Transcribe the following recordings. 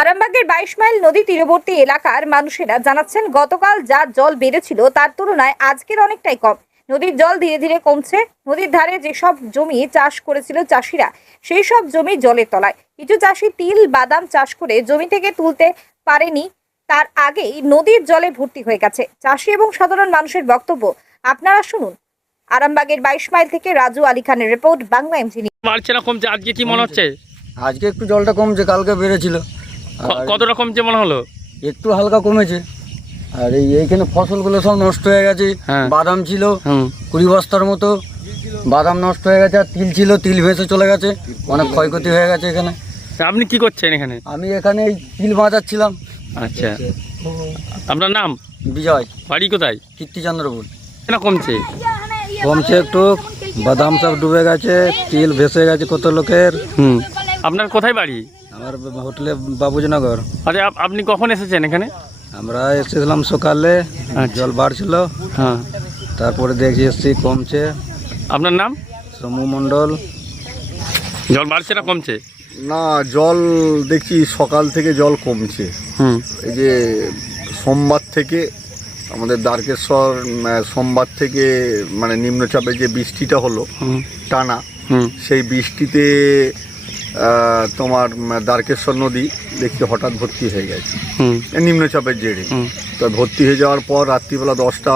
আরামবাগের বাইশ মাইল নদী তীরবর্তী এলাকার মানুষেরা জানাচ্ছেন গতকাল যা জল বেড়েছিল তার তুলনায় আজকের অনেকটাই কম। নদীর জল ধীরে ধীরে কমছে। নদীর ধারে যেসব জমি চাষ করেছিল চাষিরা সেই সব জমি জলের তলায়। কিছু চাষি তিল বাদাম চাষ করে জমি থেকে তুলতে পারেনি। তার আগেই নদীর জলে ভর্তি হয়ে গেছে। চাষি এবং সাধারণ মানুষের বক্তব্য আপনারা শুনুন। আরামবাগের বাইশ মাইল থেকে রাজু আলী খানের রিপোর্ট বাংলা বাড়ছে না কমছে? আজকে কি মনে হচ্ছে? আজকে একটু জলটা কমছে কালকে বেড়েছিল। আর কতটা কমছে মনে হলো? একটু হালকা কমেছে। আর এই এইখানে ফসলগুলো সব নষ্ট হয়ে গেছে। হ্যাঁ। বাদাম ছিল কুড়ি বস্তার মতো। বাদাম নষ্ট হয়ে গেছে আর তিল ছিল তিল ভেসে চলে গেছে। অনেক ক্ষয়ক্ষতি হয়ে গেছে এখানে। আপনি কি করছেন এখানে? আমি এখানে এই তিল বাঁচাচ্ছিলাম। আচ্ছা। আপনার নাম? বিজয়। বাড়ি কোথায়? কীর্তিচন্দ্রপুর। না কমছে? কমছে একটু। বাদাম সব ডুবে গেছে তিল ভেসে গেছে কত লোকের। হুম। আপনার কোথায় বাড়ি? আমার হোটেলে বাবুজনগর। আচ্ছা আপনি কখন এসেছেন এখানে? আমরা এসেছিলাম সকালে আচ্ছা। জল বাড়ছিল। হ্যাঁ। তারপরে দেখছি এসছি কমছে। আপনার নাম? সমু মণ্ডল। জল বাড়ছে না কমছে? না জল দেখছি সকাল থেকে জল কমছে। হুম। এই যে সোমবার থেকে আমাদের দ্বারকেশ্বর সোমবার থেকে মানে নিম্নচাপে যে বৃষ্টিটা হলো টানা সেই বৃষ্টিতে তোমার দ্বারকেশ্বর নদী দেখি হঠাৎ ভর্তি হয়ে গেছে। হুম। নিম্নচাপের জেরে। তো ভর্তি হয়ে যাওয়ার পর রাত্রিবেলা দশটা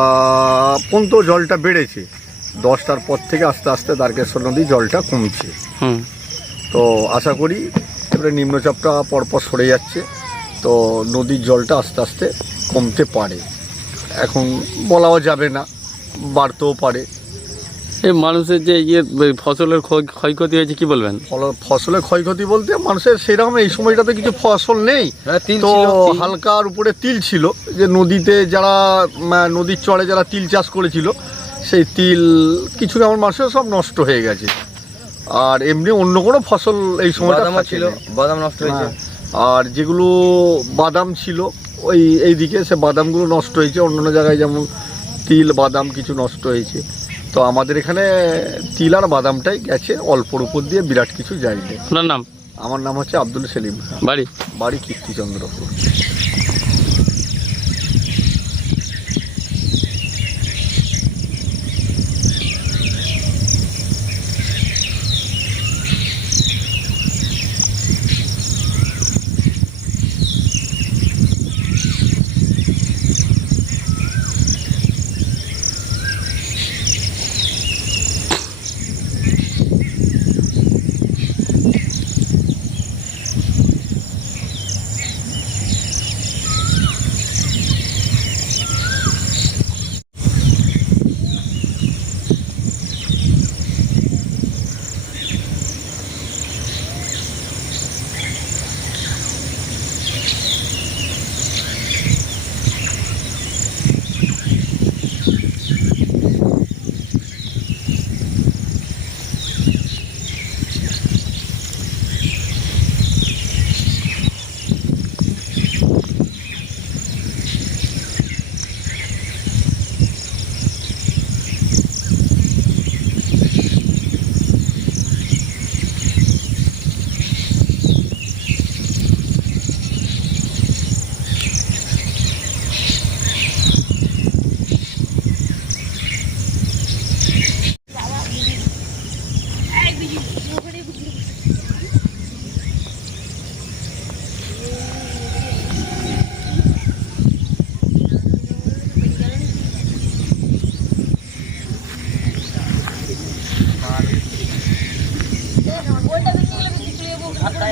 পর্যন্ত জলটা বেড়েছে। দশটার পর থেকে আস্তে আস্তে দ্বারকেশ্বর নদী জলটা কমছে। তো আশা করি এবারে নিম্নচাপটা পরপর সরে যাচ্ছে। তো নদীর জলটা আস্তে আস্তে কমতে পারে। এখন বলাও যাবে না বাড়তেও পারে। এই মানুষের যে ইয়ে ফসলের ক্ষয়- ক্ষয়ক্ষতি হয়েছে কি বলবেন? ফল ফসলের ক্ষয়ক্ষতি বলতে মানুষের সেরকম এই সময়টাতে কিছু ফসল নেই। হ্যাঁ, তিল তো ছিল, হালকার উপরে তিল ছিল। যে নদীতে যারা নদীর চড়ে যারা তিল চাষ করেছিল সেই তিল কিছু আমার মানুষের সব নষ্ট হয়ে গেছে। আর এমনি অন্য কোনো ফসল এই সময়টা ছিল ছিল বাদাম নষ্ট হয়েছে। আর যেগুলো বাদাম ছিল ওই এইদিকে সে বাদামগুলো নষ্ট হয়েছে। অন্যান্য জায়গায় যেমন তিল বাদাম কিছু নষ্ট হয়েছে। তো আমাদের এখানে তিল আর বাদামটাই গেছে অল্পর উপর দিয়ে বিরাট কিছু যায়নি। আপনার নাম? আমার নাম হচ্ছে আব্দুল সেলিম। বাড়ি? বাড়ি কীর্তিচন্দ্রপুর।